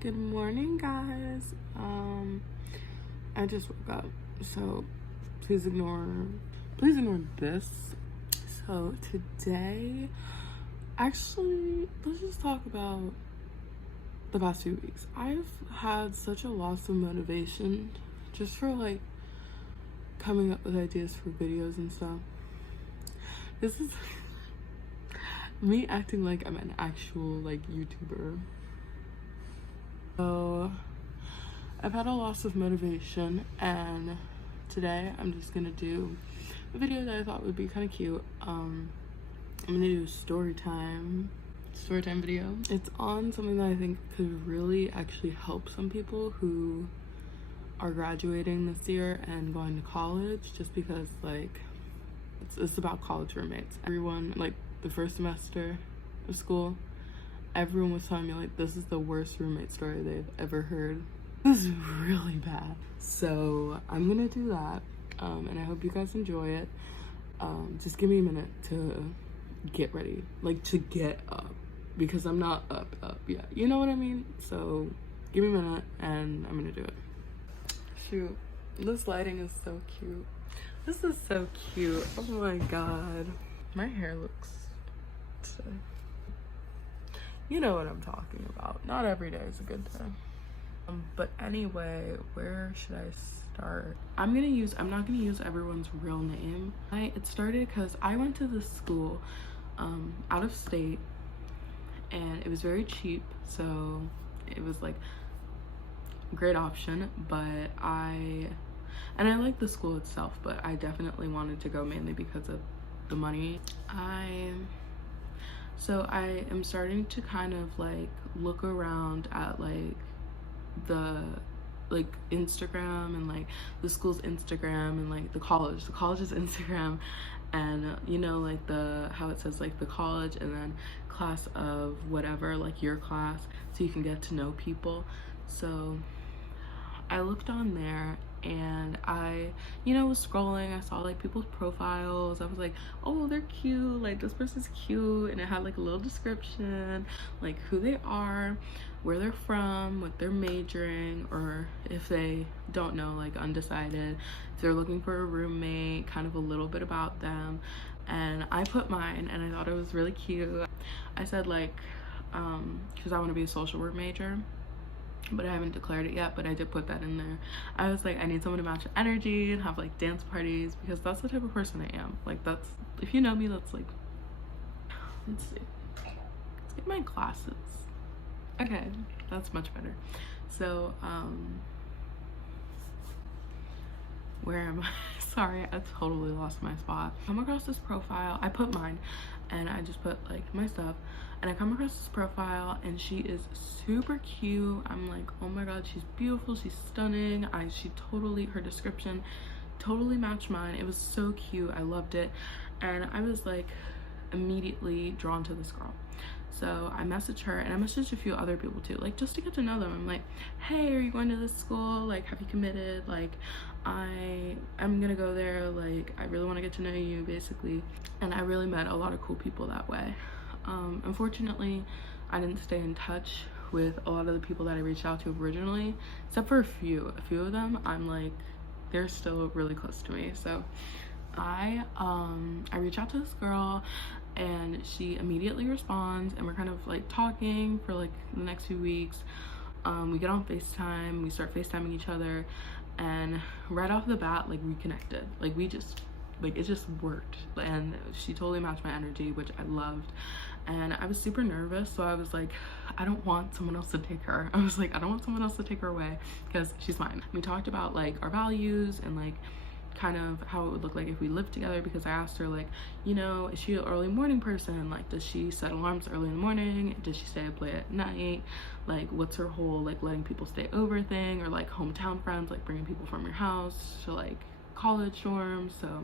Good morning, guys. I just woke up, so please ignore this. So today, actually, let's just talk about the past few weeks. I've had such a loss of motivation just for like coming up with ideas for videos and stuff. This is me acting like I'm an actual like YouTuber. So I've had a loss of motivation, and today I'm just gonna do a video that I thought would be kind of cute. I'm gonna do a story time video. It's on something that I think could really actually help some people who are graduating this year and going to college, just because like it's about college roommates. Everyone, like the first semester of school, everyone was telling me like this is the worst roommate story they've ever heard. This is really bad. So I'm gonna do that, and I hope you guys enjoy it. Just give me a minute to get ready, like to get up, because I'm not up yet. You know what I mean? So give me a minute and I'm gonna do it. Shoot, this lighting is so cute. This is so cute. Oh my god. My hair looks sick. You know what I'm talking about. Not every day is a good day. But anyway, where should I start? I'm not gonna use everyone's real name. It started because I went to this school out of state, and it was very cheap, so it was like a great option. But I like the school itself, but I definitely wanted to go mainly because of the money. So I am starting to kind of like look around at like the Instagram and like the school's Instagram and like the college's Instagram, and you know, like how it says like the college and then class of whatever, like your class, so you can get to know people. So I looked on there, and I, was scrolling. I saw like people's profiles. I was like, oh, they're cute, like this person's cute, and it had like a little description, like who they are, where they're from, what they're majoring, or if they don't know, like undecided, if they're looking for a roommate, kind of a little bit about them. And I put mine, and I thought it was really cute. I said like because I want to be a social work major, but I haven't declared it yet, but I did put that in there. I was like, I need someone to match the energy and have like dance parties, because that's the type of person I am. Like that's, if you know me, that's like, let's see, let's get my glasses. Okay, that's much better. So where am I? Sorry, I totally lost my spot. I come across this profile. I put mine, and I just put like my stuff, and I come across this profile, and she is super cute. I'm like, oh my god, she's beautiful, she's stunning. Her description totally matched mine. It was so cute. I loved it, and I was like immediately drawn to this girl. So I messaged her, and I messaged a few other people too, like just to get to know them. I'm like, hey, are you going to this school? Like, have you committed? Like, I'm gonna go there. Like, I really want to get to know you, basically. And I really met a lot of cool people that way. Unfortunately, I didn't stay in touch with a lot of the people that I reached out to originally, except for a few of them. I'm like, they're still really close to me. So I reach out to this girl, and she immediately responds, and we're kind of like talking for like the next few weeks. We get on FaceTime, we start FaceTiming each other, and right off the bat, like we connected. Like it just worked, and she totally matched my energy, which I loved. And I was super nervous, so I was like, I don't want someone else to take her. I was like, I don't want someone else to take her away, because she's mine. We talked about like our values and like kind of how it would look like if we lived together, because I asked her like, is she an early morning person? Like, does she set alarms early in the morning? Does she stay up late at night? Like, what's her whole like letting people stay over thing, or like hometown friends, like bringing people from your house to like college dorms? So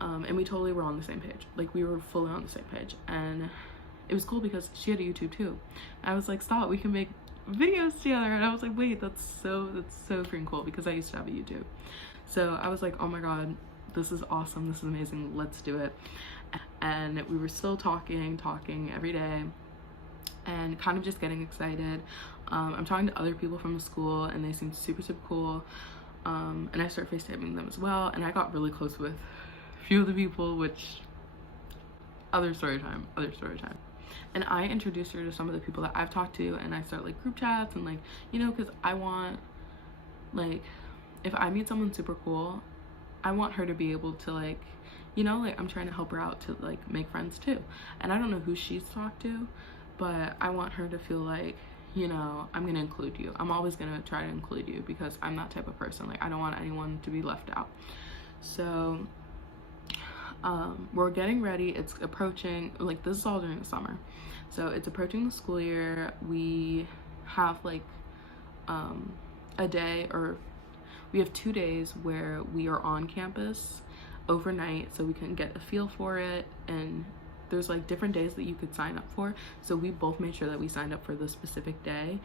and we totally were on the same page. Like, we were fully on the same page, and it was cool because she had a YouTube too. I was like, stop, we can make videos together. And I was like, wait, that's so freaking cool, because I used to have a YouTube. So I was like, oh my god, this is awesome, this is amazing, let's do it. And we were still talking every day, and kind of just getting excited. I'm talking to other people from the school and they seem super cool, and I start FaceTiming them as well, and I got really close with a few of the people, which other story time. And I introduced her to some of the people that I've talked to, and I start like group chats and like, you know, because I want, like, if I meet someone super cool, I want her to be able to, like, you know, like, I'm trying to help her out to like make friends too. And I don't know who she's talked to, but I want her to feel like, you know, I'm gonna include you. I'm always gonna try to include you because I'm that type of person. Like, I don't want anyone to be left out. So we're getting ready. It's approaching, like, this is all during the summer, so it's approaching the school year. We have like a day, or we have 2 days where we are on campus overnight so we can get a feel for it, and there's like different days that you could sign up for. So we both made sure that we signed up for the specific day,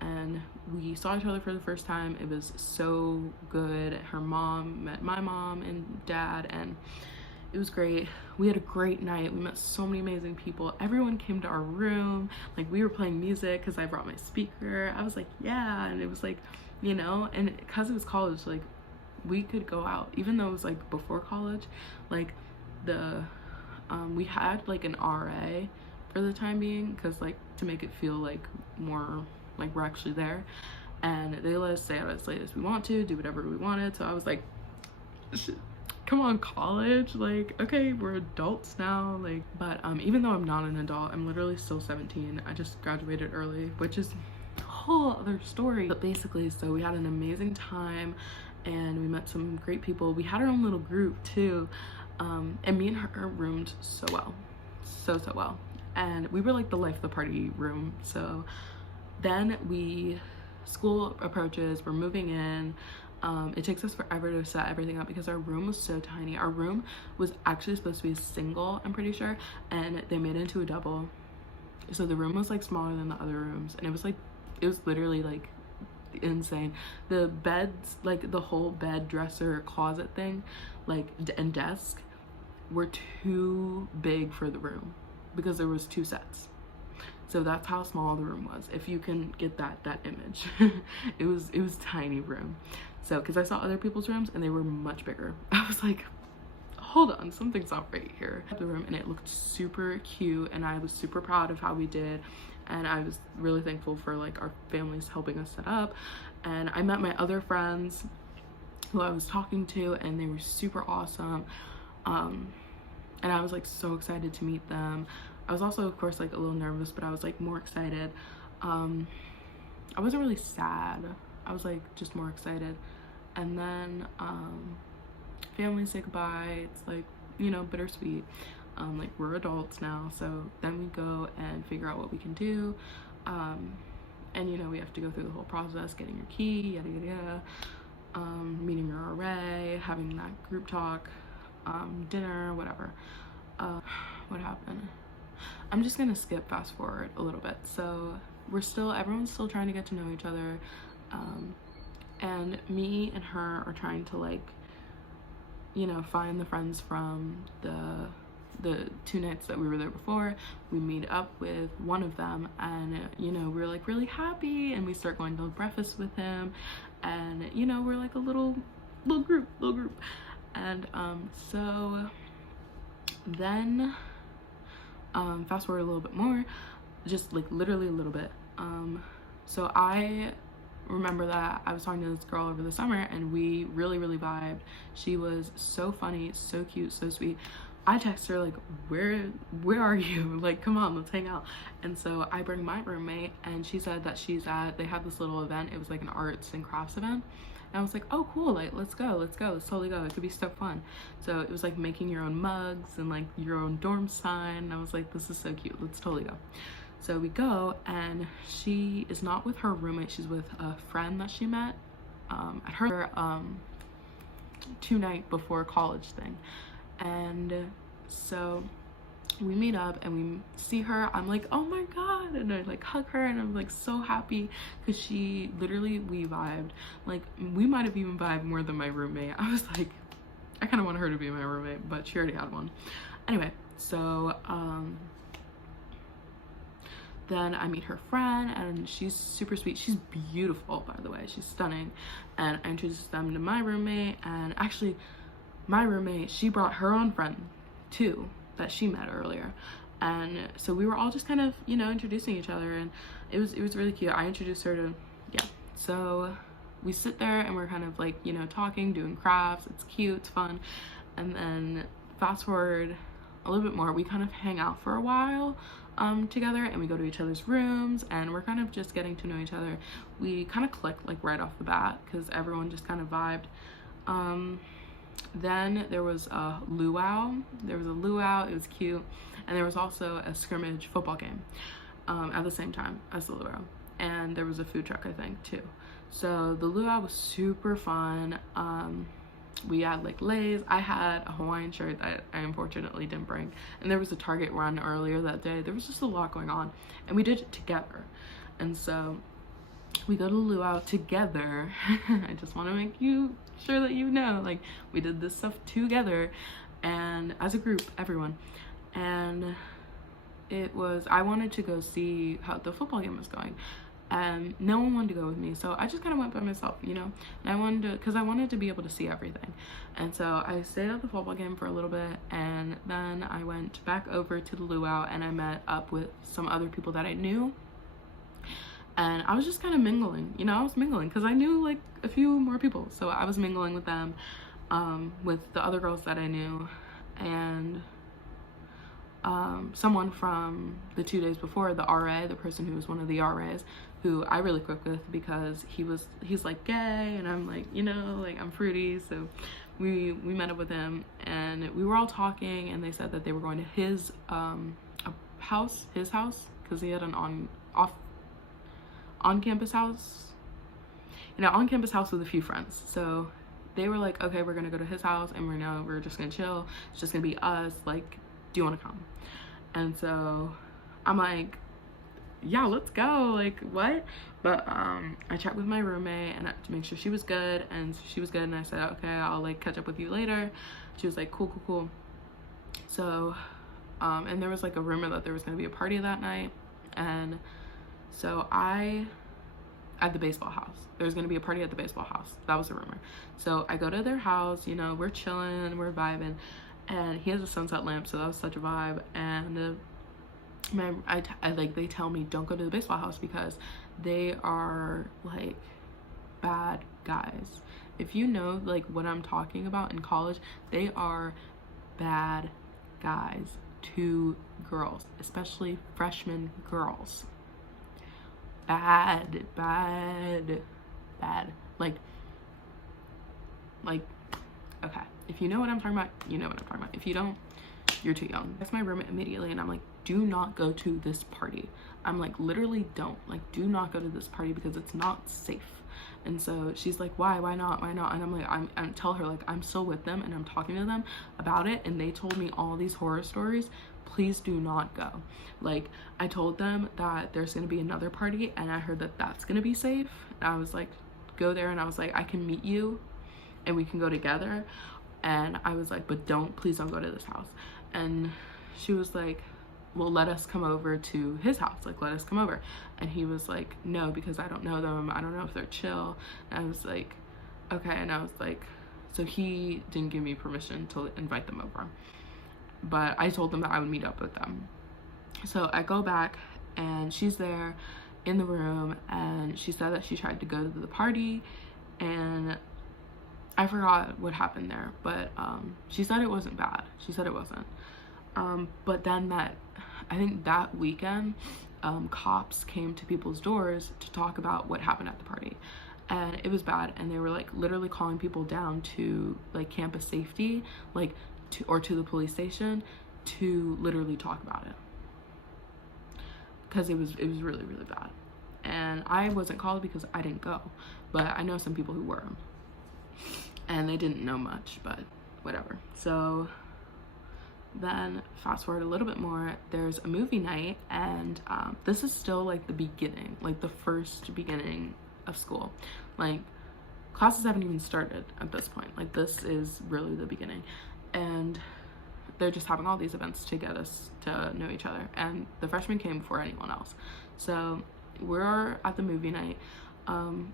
and we saw each other for the first time. It was so good. Her mom met my mom and dad, and it was great. We had a great night. We met so many amazing people. Everyone came to our room. Like, we were playing music because I brought my speaker. I was like, yeah. And it was like, you know, and because it was college, like, we could go out, even though it was like before college. Like, the we had like an RA for the time being, because like to make it feel like more like we're actually there, and they let us stay out as late as we want to, do whatever we wanted. So I was like, come on, college, like, okay, we're adults now. Like, but even though I'm not an adult, I'm literally still 17. I just graduated early, which is a whole other story. But basically, so we had an amazing time and we met some great people. We had our own little group too, and me and her roomed so well, so well, and we were like the life of the party room. So then school approaches, we're moving in. It takes us forever to set everything up because our room was so tiny. Our room was actually supposed to be a single, I'm pretty sure, and they made it into a double. So the room was like smaller than the other rooms, and it was literally like insane. The beds, like the whole bed, dresser, closet thing, like, and desk were too big for the room because there was 2 sets. So that's how small the room was, if you can get that image. it was tiny room. So because I saw other people's rooms and they were much bigger, I was like, hold on, something's not right here. The room, and it looked super cute, and I was super proud of how we did, and I was really thankful for like our families helping us set up. And I met my other friends who I was talking to, and they were super awesome, and I was like so excited to meet them. I was also, of course, like a little nervous, but I was like more excited. I wasn't really sad, I was like just more excited. And then families say goodbye. It's like, you know, bittersweet. Like, we're adults now, so then we go and figure out what we can do, and you know, we have to go through the whole process, getting your key, yada yada yada, meeting your array, having that group talk, dinner, whatever. What happened? I'm just gonna skip fast forward a little bit. So everyone's still trying to get to know each other, and me and her are trying to, like, you know, find the friends from the 2 nights that we were there before. We meet up with one of them, and you know, we're like really happy, and we start going to breakfast with him, and you know, we're like a little group. And so then fast forward a little bit more, just like literally a little bit. So I remember that I was talking to this girl over the summer, and we really vibed. She was so funny, so cute, so sweet. I text her like, where are you? Like, come on, let's hang out. And so I bring my roommate, and she said that they had this little event. It was like an arts and crafts event. And I was like, oh cool, like, let's totally go. It could be so fun. So it was like making your own mugs and like your own dorm sign. And I was like, this is so cute, let's totally go. So we go, and she is not with her roommate, she's with a friend that she met at her 2-night before college thing. And so we meet up and we see her. I'm like, oh my god, and I like hug her, and I'm like so happy because we vibed. Like, we might have even vibed more than my roommate. I was like, I kind of want her to be my roommate, but she already had one. Anyway, so then I meet her friend, and she's super sweet. She's beautiful, by the way. She's stunning. And I introduced them to my roommate, and actually my roommate, she brought her own friend too that she met earlier. And so we were all just kind of, you know, introducing each other, and it was really cute. I introduced her to, yeah. So we sit there and we're kind of like, you know, talking, doing crafts. It's cute, it's fun. And then fast forward a little bit more, we kind of hang out for a while together, and we go to each other's rooms, and we're kind of just getting to know each other. We kind of clicked like right off the bat because everyone just kind of vibed. Then there was a luau. It was cute. And there was also a scrimmage football game at the same time as the luau. And there was a food truck, I think, too. So the luau was super fun. We had like lays. I had a Hawaiian shirt that I unfortunately didn't bring. And there was a Target run earlier that day. There was just a lot going on. And we did it together. And so we go to luau together. I just want to make you sure that you know, like, we did this stuff together and as a group, everyone. And I wanted to go see how the football game was going, and no one wanted to go with me, so I just kind of went by myself, you know. And I wanted to, because I wanted to be able to see everything. And so I stayed at the football game for a little bit, and then I went back over to the luau, and I met up with some other people that I knew. And I was just kind of mingling, you know. I was mingling because I knew like a few more people, so I was mingling with them, with the other girls that I knew, and someone from the 2 days before, the RA, the person who was one of the RAs, who I really clicked with because he's like gay, and I'm like, you know, like I'm fruity, so we met up with him, and we were all talking, and they said that they were going to his house, because he had an on-campus house, you know, on-campus house with a few friends. So they were like, okay, we're gonna go to his house, and we're just gonna chill. It's just gonna be us. Like, do you want to come? And so I'm like, yeah, let's go. Like, what? But I checked with my roommate and to make sure she was good, and she was good. And I said, okay, I'll like catch up with you later. She was like, cool. So and there was like a rumor that there was gonna be a party that night, and so at the baseball house, there's gonna be a party at the baseball house. That was a rumor. So I go to their house, you know, we're chilling, we're vibing, and he has a sunset lamp, so that was such a vibe. And they tell me don't go to the baseball house because they are like bad guys. If you know like what I'm talking about, in college, they are bad guys to girls, especially freshman girls. Bad. Like, okay, if you know what I'm talking about, you know what I'm talking about. If you don't, you're too young. That's my roommate immediately, and I'm like, do not go to this party. I'm like, literally don't, like, do not go to this party because it's not safe. And so she's like, why not? And I'm like, I'm tell her like I'm still with them and I'm talking to them about it, and they told me all these horror stories. Please do not go. Like, I told them that there's gonna be another party, and I heard that that's gonna be safe. And I was like, go there, and I was like, I can meet you and we can go together. And I was like, but please don't go to this house. And she was like, well, let us come over to his house, like let us come over. And he was like, no, because I don't know them, I don't know if they're chill. And I was like, okay. And I was like, so he didn't give me permission to invite them over, but I told them that I would meet up with them. So I go back, and she's there in the room, and she said that she tried to go to the party, and I forgot what happened there, but she said it wasn't bad. She said it wasn't. But then I think that weekend, cops came to people's doors to talk about what happened at the party, and it was bad. And they were like literally calling people down to like campus safety, like to the police station to literally talk about it, because it was really bad. And I wasn't called because I didn't go, but I know some people who were, and they didn't know much, but whatever. So then fast forward a little bit more, there's a movie night, and this is still like the beginning, like the first beginning of school. Like, classes haven't even started at this point. Like, this is really the beginning. And they're just having all these events to get us to know each other, and the freshmen came before anyone else. So we're at the movie night.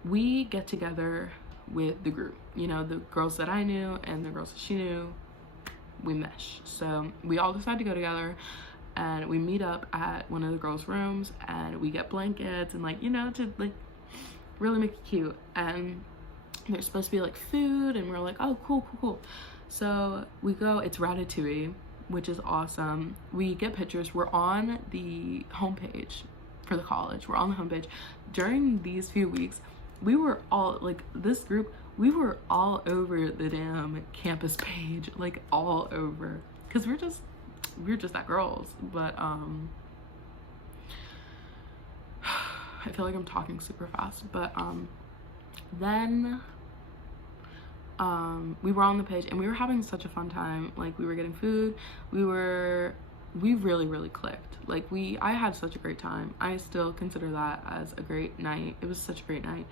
We get together with the group, you know, the girls that I knew and the girls that she knew. We mesh, so we all decide to go together, and we meet up at one of the girls' rooms, and we get blankets and, like, you know, to like really make it cute. And there's supposed to be like food, and we're like, oh, cool. So we go, it's Ratatouille, which is awesome. We get pictures. We're on the homepage for the college. We're on the homepage. During these few weeks, we were all, like, this group, we were all over the damn campus page, like all over, because we're just that girls. But I feel like I'm talking super fast. But then we were on the page, and we were having such a fun time. Like, we were getting food, we really clicked. Like, I had such a great time. I still consider that as a great night. It was such a great night.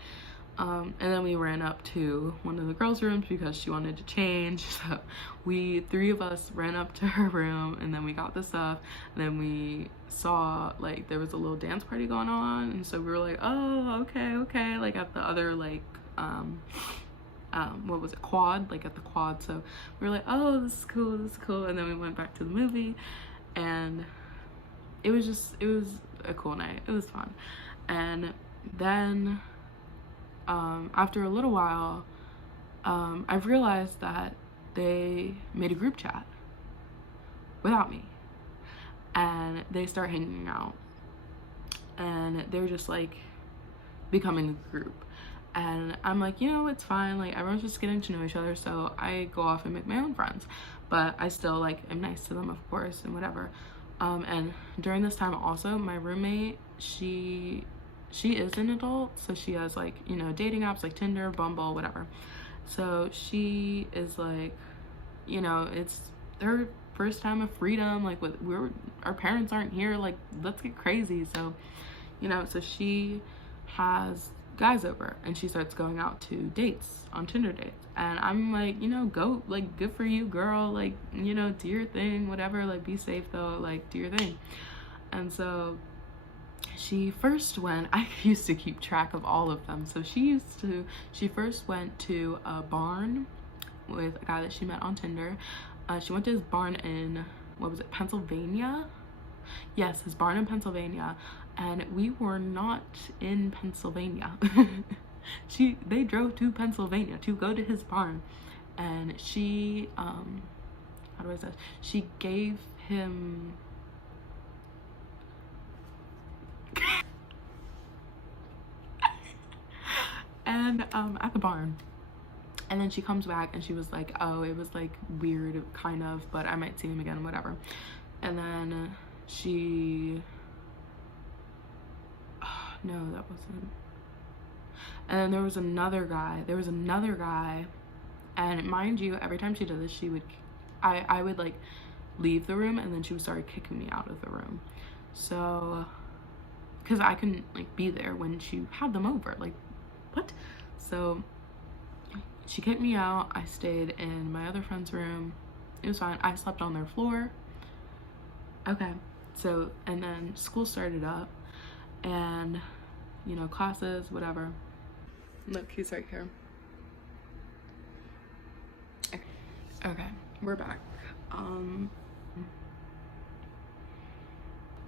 And then we ran up to one of the girls' rooms because she wanted to change. So three of us ran up to her room, and then we got the stuff, and then we saw, like, there was a little dance party going on, and so we were like, oh, okay, like at the other, like, what was it, quad, like at the quad. So we were like, oh, this is cool. And then we went back to the movie, and it was a cool night. It was fun. And then after a little while, I've realized that they made a group chat without me, and they start hanging out, and they're just like becoming a group. And I'm like, you know, it's fine, like, everyone's just getting to know each other, so I go off and make my own friends, but I still, like, am nice to them, of course, and whatever. And during this time also, my roommate, she is an adult, so she has, like, you know, dating apps like Tinder, Bumble, whatever. So she is like, you know, it's her first time of freedom, like, our parents aren't here, like, let's get crazy. So, you know, so she has guys over, and she starts going out to dates, on Tinder dates, and I'm like, you know, go, like, good for you, girl, like, you know, do your thing, whatever, like, be safe though, like, do your thing. And so she first went, I used to keep track of all of them, so she first went to a barn with a guy that she met on Tinder. She went to his barn in, what was it, Pennsylvania? Yes, his barn in Pennsylvania. And we were not in Pennsylvania. They drove to Pennsylvania to go to his barn, and she how do I say this? She gave him and at the barn. And then she comes back, and she was like, oh, it was like weird, kind of, but I might see him again, whatever. And then no, that wasn't. And then there was another guy, and mind you, every time she did this, I would like leave the room, and then she would start kicking me out of the room. So, because I couldn't, like, be there when she had them over, like, what? So she kicked me out. I stayed in my other friend's room. It was fine. I slept on their floor. Okay, so, and then school started up, and, you know, classes, whatever. Look, he's right here. Okay, we're back.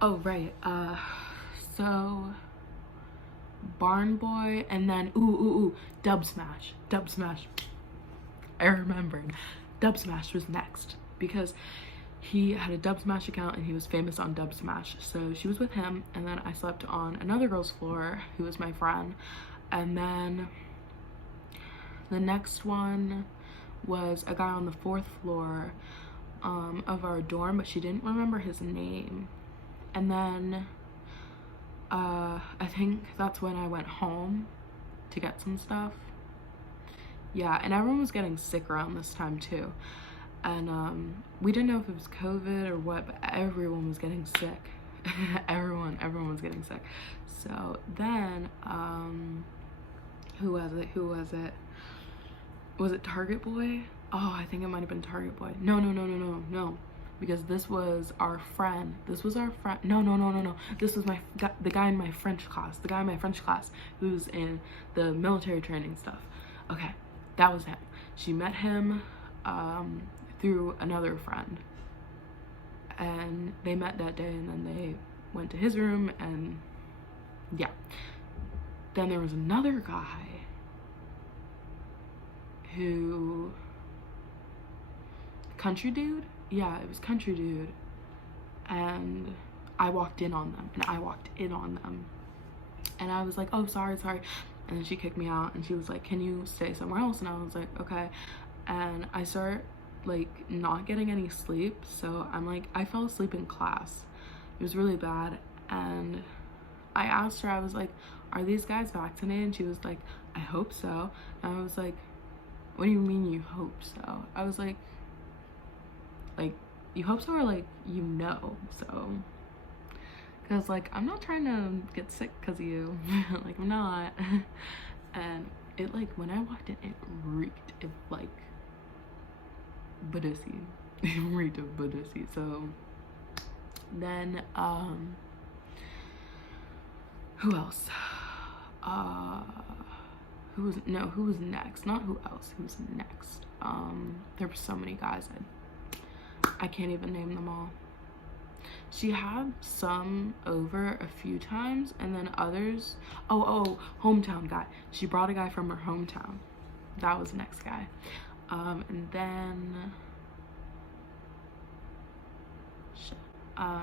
Oh, right, so Barn Boy, and then, Dub Smash. I remembered. Dub Smash was next, because he had a Dub Smash account, and he was famous on Dub Smash. So she was with him, and then I slept on another girl's floor who was my friend. And then the next one was a guy on the 4th floor of our dorm, but she didn't remember his name. And then I think that's when I went home to get some stuff. Yeah, and everyone was getting sick around this time too. And we didn't know if it was COVID or what, but everyone was getting sick. everyone was getting sick. So then, who was it? Was it Target Boy? Oh, I think it might have been Target Boy. No. because this was our friend. No. This was the guy in my French class who's in the military training stuff. Okay, that was him. She met him through another friend, and they met that day, and then they went to his room, and yeah. Then there was another guy who, country dude? Yeah, it was country dude. And I walked in on them, and I was like, oh, sorry. And then she kicked me out, and she was like, can you stay somewhere else? And I was like, okay. And I start like not getting any sleep, so I'm like, I fell asleep in class. It was really bad. And I asked her, I was like, are these guys vaccinated? And she was like, I hope so. And I was like, what do you mean you hope so? I was like, you hope so, or like, you know? So, because like, I'm not trying to get sick because of you. Like, I'm not. And it, like, when I walked in, it reeked of like Badissi. It reeked of Badissi. So then who else? Who was next? Not who else, who's next? There were so many guys, I can't even name them all. She had some over a few times, and then others, hometown guy. She brought a guy from her hometown. That was the next guy. And then I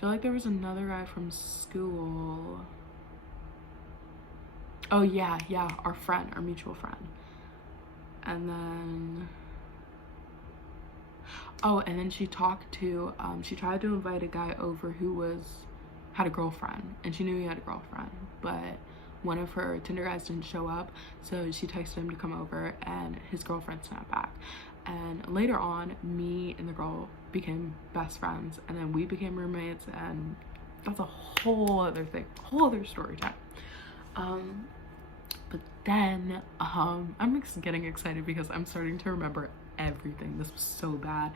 feel like there was another guy from school. Oh yeah, our mutual friend. And then she talked to she tried to invite a guy over who had a girlfriend, and she knew he had a girlfriend, but one of her Tinder guys didn't show up, so she texted him to come over, and his girlfriend snapped back. And later on, me and the girl became best friends, and then we became roommates, and that's a whole other thing, whole other story time. But then I'm just getting excited because I'm starting to remember everything. This was so bad.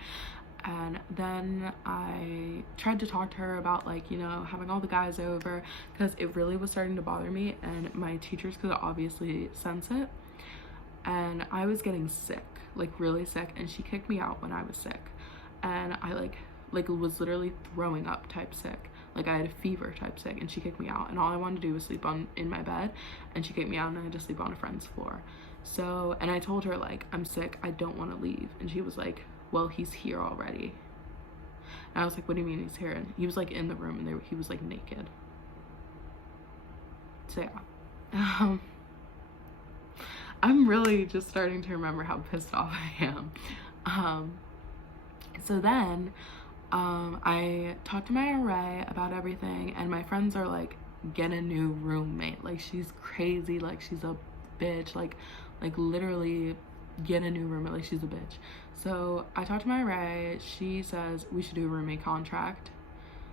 And then I tried to talk to her about, like, you know, having all the guys over, because it really was starting to bother me, and my teachers could obviously sense it. And I was getting sick, like really sick, and she kicked me out when I was sick. And I like was literally throwing up type sick. Like, I had a fever type sick, and she kicked me out, and all I wanted to do was sleep in my bed, and she kicked me out, and I had to sleep on a friend's floor. So, and I told her, like, I'm sick, I don't want to leave. And she was like, well, he's here already. And I was like, what do you mean he's here? And he was like in the room, and he was like naked. So yeah. I'm really just starting to remember how pissed off I am. So then I talked to my RA about everything, and my friends are like, get a new roommate, like, she's crazy, like, she's a bitch, like literally get a new roommate, like, she's a bitch. So I talked to my RA. She says we should do a roommate contract.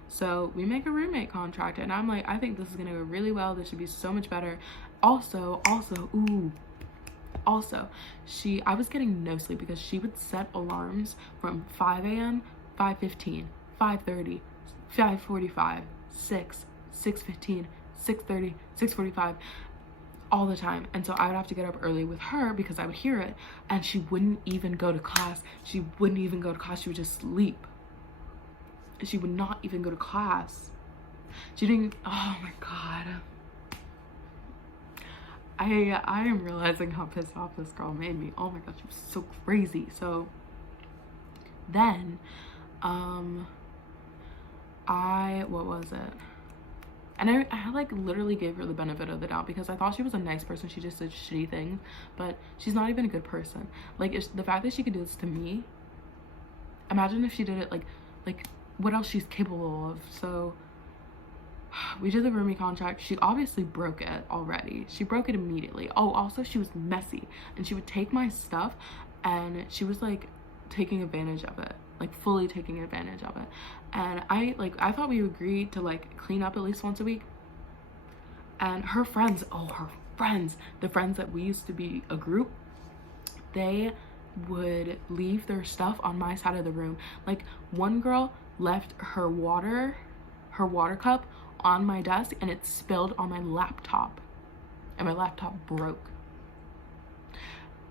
So we make a roommate contract, and I'm like, I think this is gonna go really well, this should be so much better. Also, I was getting no sleep because she would set alarms from 5 a.m., 5:15, 5:30, 5:45, 6, 6:15, 6:30, 6:45, all the time. And so I would have to get up early with her because I would hear it, and she wouldn't even go to class. She would just sleep. She would not even go to class. She didn't. Oh my god. I am realizing how pissed off this girl made me. Oh my god, she was so crazy. So then what was it? And I like literally gave her the benefit of the doubt because I thought she was a nice person. She just did shitty things, but she's not even a good person. Like, the fact that she could do this to me, imagine if she did it like what else she's capable of. So we did the roomie contract. She obviously broke it already. She broke it immediately. Oh, also she was messy, and she would take my stuff, and she was like taking advantage of it, like fully taking advantage of it. And I thought we agreed to like clean up at least once a week. And her friends, the friends that we used to be a group, they would leave their stuff on my side of the room. Like, one girl left her water cup on my desk and it spilled on my laptop, and my laptop broke.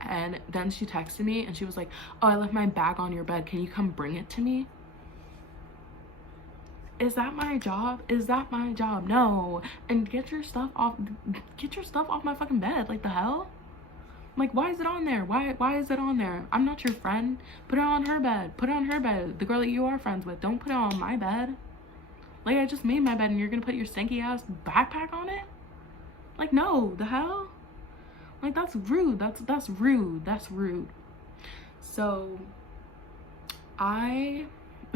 And then she texted me and she was like, oh, I left my bag on your bed, can you come bring it to me? Is that my job? Is that my job? No. And get your stuff off my fucking bed. Like, the hell? Like, why is it on there? Why is it on there? I'm not your friend. Put it on her bed. Put it on her bed. The girl that you are friends with. Don't put it on my bed. Like, I just made my bed and you're gonna put your stinky ass backpack on it? Like, no. The hell? Like, that's rude. That's rude. That's rude. So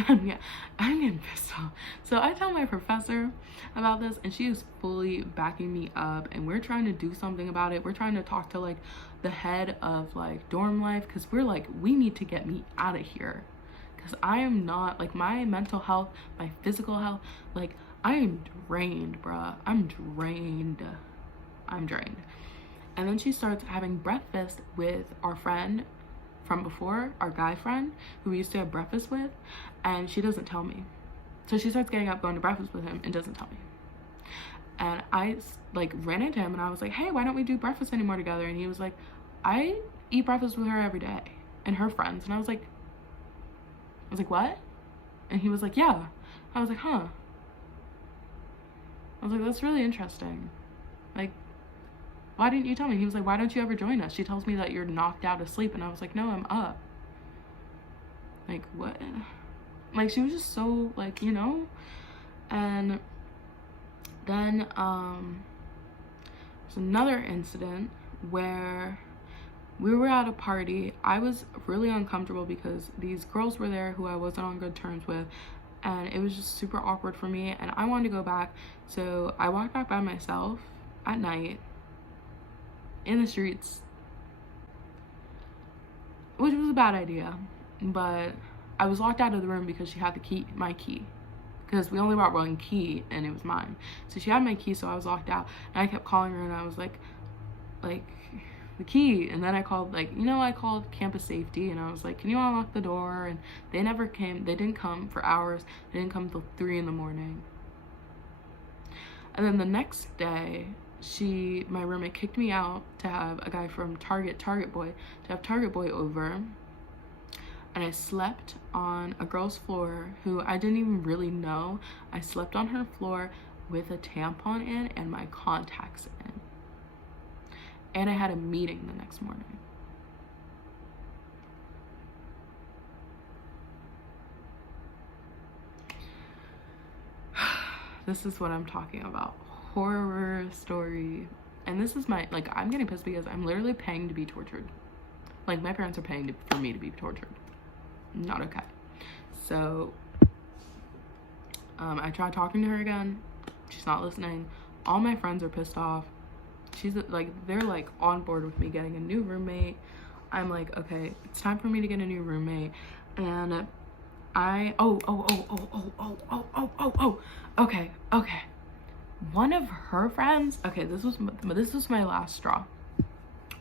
yeah, I'm getting pissed off. So I tell my professor about this and she is fully backing me up, and we're trying to do something about it. We're trying to talk to like the head of like dorm life, because we're like, we need to get me out of here, because I am not, like, my mental health, my physical health, like, I am drained, bruh. I'm drained. And then she starts having breakfast with our friend from before, our guy friend who we used to have breakfast with, and she doesn't tell me. So she starts getting up, going to breakfast with him, and doesn't tell me. And I like ran into him and I was like, hey, why don't we do breakfast anymore together? And he was like, I eat breakfast with her every day and her friends. And I was like, what? And he was like, yeah. I was like, huh. I was like, that's really interesting. Like, why didn't you tell me? He was like, why don't you ever join us? She tells me that you're knocked out of sleep. And I was like, no, I'm up. Like, what? Like, she was just so, like, you know? And then there's another incident where we were at a party. I was really uncomfortable because these girls were there who I wasn't on good terms with, and it was just super awkward for me, and I wanted to go back. So I walked back by myself at night in the streets, which was a bad idea, but I was locked out of the room because she had the key, my key, because we only brought one key and it was mine. So she had my key, so I was locked out, and I kept calling her and I was like the key. And then I called, like, you know, I called campus safety and I was like, can you unlock the door? And they never came. They didn't come for hours. They didn't come till 3 in the morning. And then the next day, my roommate kicked me out to have a guy from Target Boy over. And I slept on a girl's floor who I didn't even really know. I slept on her floor with a tampon in and my contacts in. And I had a meeting the next morning. This is what I'm talking about. Horror story. And this is my, like, I'm getting pissed because I'm literally paying to be tortured. Like, my parents are paying for me to be tortured. Not okay. So I tried talking to her again. She's not listening. All my friends are pissed off. She's like, they're like on board with me getting a new roommate. I'm like, okay, it's time for me to get a new roommate. And okay, one of her friends, okay, this was my last straw.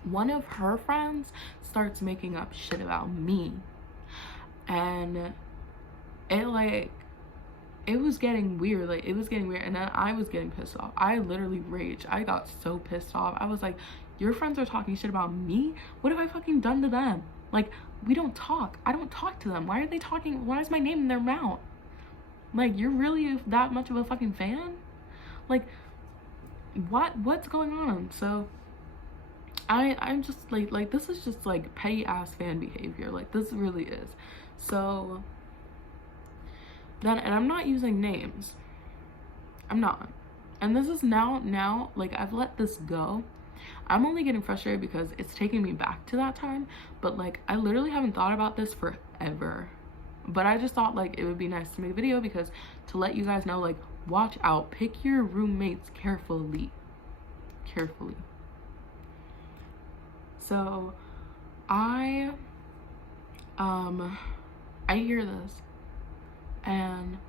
One of her friends starts making up shit about me, and it was getting weird. Like, it was getting weird, and then I was getting pissed off. I literally raged. I got so pissed off. I was like, your friends are talking shit about me? What have I fucking done to them? Like, we don't talk. I don't talk to them. Why are they talking? Why is my name in their mouth? Like, you're really that much of a fucking fan? Like, what's going on? So I'm just like this is just like petty ass fan behavior. Like, this really is. So then, and I'm not using names. I'm not. And this is now, like, I've let this go. I'm only getting frustrated because it's taking me back to that time. But, like, I literally haven't thought about this forever. But I just thought, like, it would be nice to make a video because to let you guys know, like, watch out. Pick your roommates carefully. Carefully. So, I hear this. And,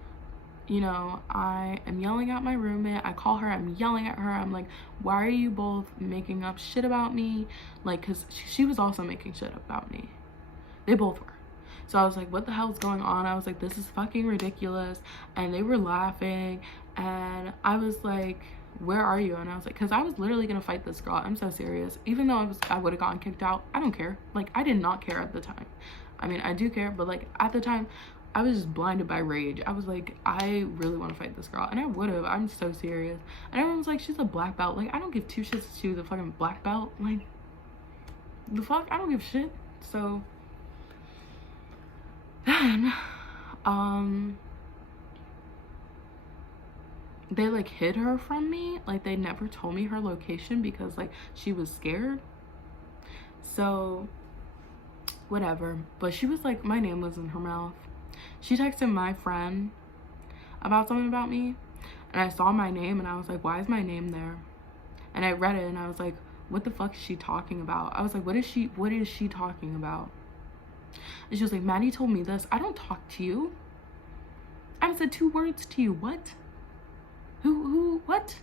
you know, I am yelling at my roommate. I call her, I'm yelling at her. I'm like, why are you both making up shit about me? Like, because she was also making shit about me. They both were. So I was like, what the hell is going on? I was like, this is fucking ridiculous. And they were laughing. And I was like, where are you? And I was like, because I was literally gonna fight this girl. I'm so serious. Even though I would have gotten kicked out, I don't care. Like, I did not care at the time. I mean, I do care, but like at the time I was just blinded by rage. I was like, I really want to fight this girl, and I would have. I'm so serious. And everyone's like, she's a black belt. Like, I don't give two shits to the fucking black belt. Like, the fuck, I don't give shit. So then they like hid her from me. Like, they never told me her location because like she was scared. So whatever. But she was like, my name was in her mouth. She texted my friend about something about me, and I saw my name and I was like, why is my name there? And I read it and I was like, what the fuck is she talking about? I was like, what is she talking about? And she was like, Maddie told me this. I don't talk to you. I haven't said 2 words to you. What? Who, what?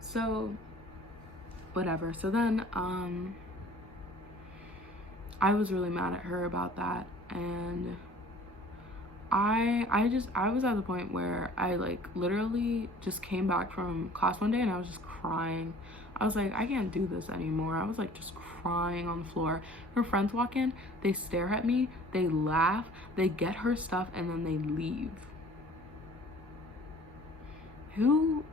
So whatever. So then I was really mad at her about that, and I was at the point where I like literally just came back from class one day and I was just crying. I was like, I can't do this anymore. I was like just crying on the floor. Her friends walk in, they stare at me, they laugh, they get her stuff, and then they leave. Who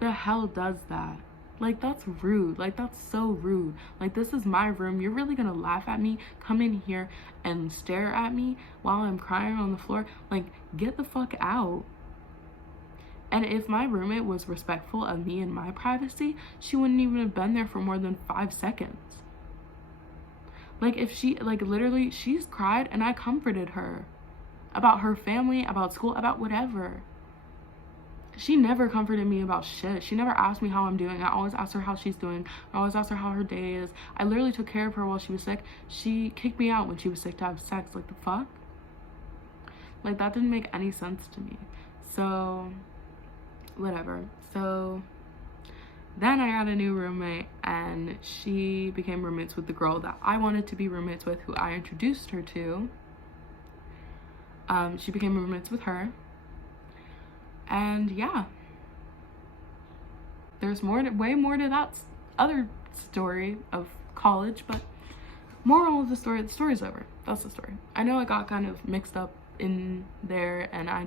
the hell does that? Like, that's rude. Like, that's so rude. Like, this is my room. You're really gonna laugh at me, come in here and stare at me while I'm crying on the floor? Like, get the fuck out. And if my roommate was respectful of me and my privacy, she wouldn't even have been there for more than 5 seconds. Like, if she, like, literally, she's cried and I comforted her about her family, about school, about whatever. She never comforted me about shit. She never asked me how I'm doing. I always asked her how she's doing. I always asked her how her day is. I literally took care of her while she was sick. She kicked me out when she was sick to have sex. Like, the fuck? Like, that didn't make any sense to me. So, whatever. So, then I got a new roommate, and she became roommates with the girl that I wanted to be roommates with, who I introduced her to. She became roommates with her. And yeah, there's way more to that other story of college, but moral of the story's over. That's the story. I know I got kind of mixed up in there, and I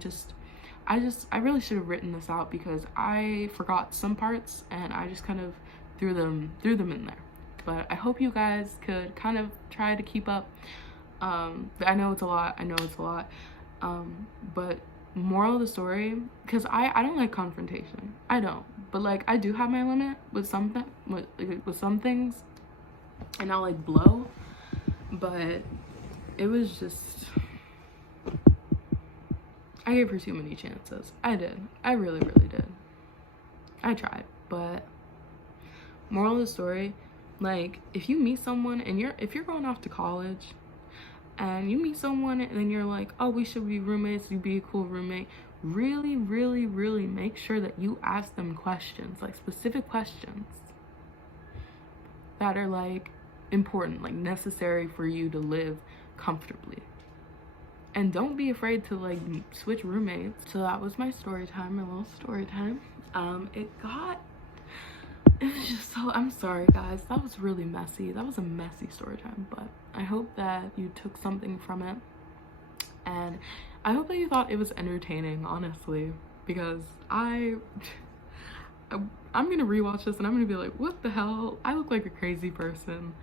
really should have written this out because I forgot some parts and I just kind of threw them in there. But I hope you guys could kind of try to keep up. I know it's a lot. But moral of the story, because I don't like confrontation. I don't. But like, I do have my limit with some things, and I'll like blow. But it was just, I gave her too many chances. I did. I really did. I tried. But moral of the story, like, if you meet someone and if you're going off to college and you meet someone and then you're like, oh, we should be roommates, you'd be a cool roommate, really make sure that you ask them questions, like specific questions that are like important, like necessary for you to live comfortably. And don't be afraid to like switch roommates. So that was my story time, my little story time. It was just so, I'm sorry guys, that was really messy. That was a messy story time, but I hope that you took something from it. And I hope that you thought it was entertaining, honestly, because I'm gonna rewatch this and I'm gonna be like, what the hell? I look like a crazy person.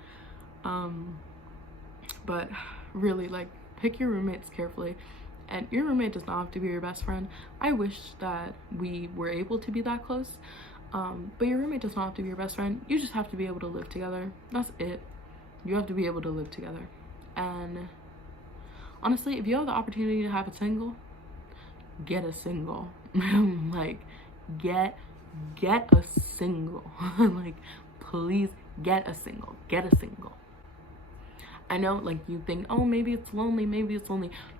But really, like, pick your roommates carefully. And your roommate does not have to be your best friend. I wish that we were able to be that close. But your roommate does not have to be your best friend. You just have to be able to live together. That's it. You have to be able to live together. And honestly, if you have the opportunity to have a single, get a single. Like, get a single. Like, please get a single. I know, like, you think, oh, maybe it's lonely.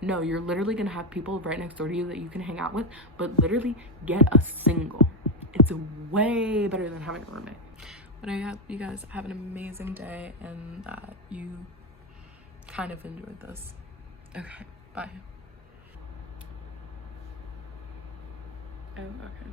No, you're literally gonna have people right next door to you that you can hang out with, but literally get a single. It's way better than having a roommate. But I hope you guys have an amazing day and that you kind of enjoyed this. Okay, bye. Oh, okay.